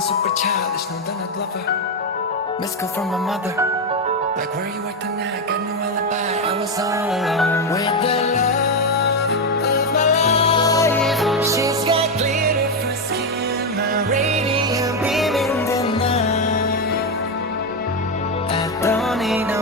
Super childish, no, they're not lover. Missed call from my mother. Like, where you at tonight? Got no alibi. I was all alone with the love of my life. She's got glitter for skin, my radiant beam in the night. I don't need no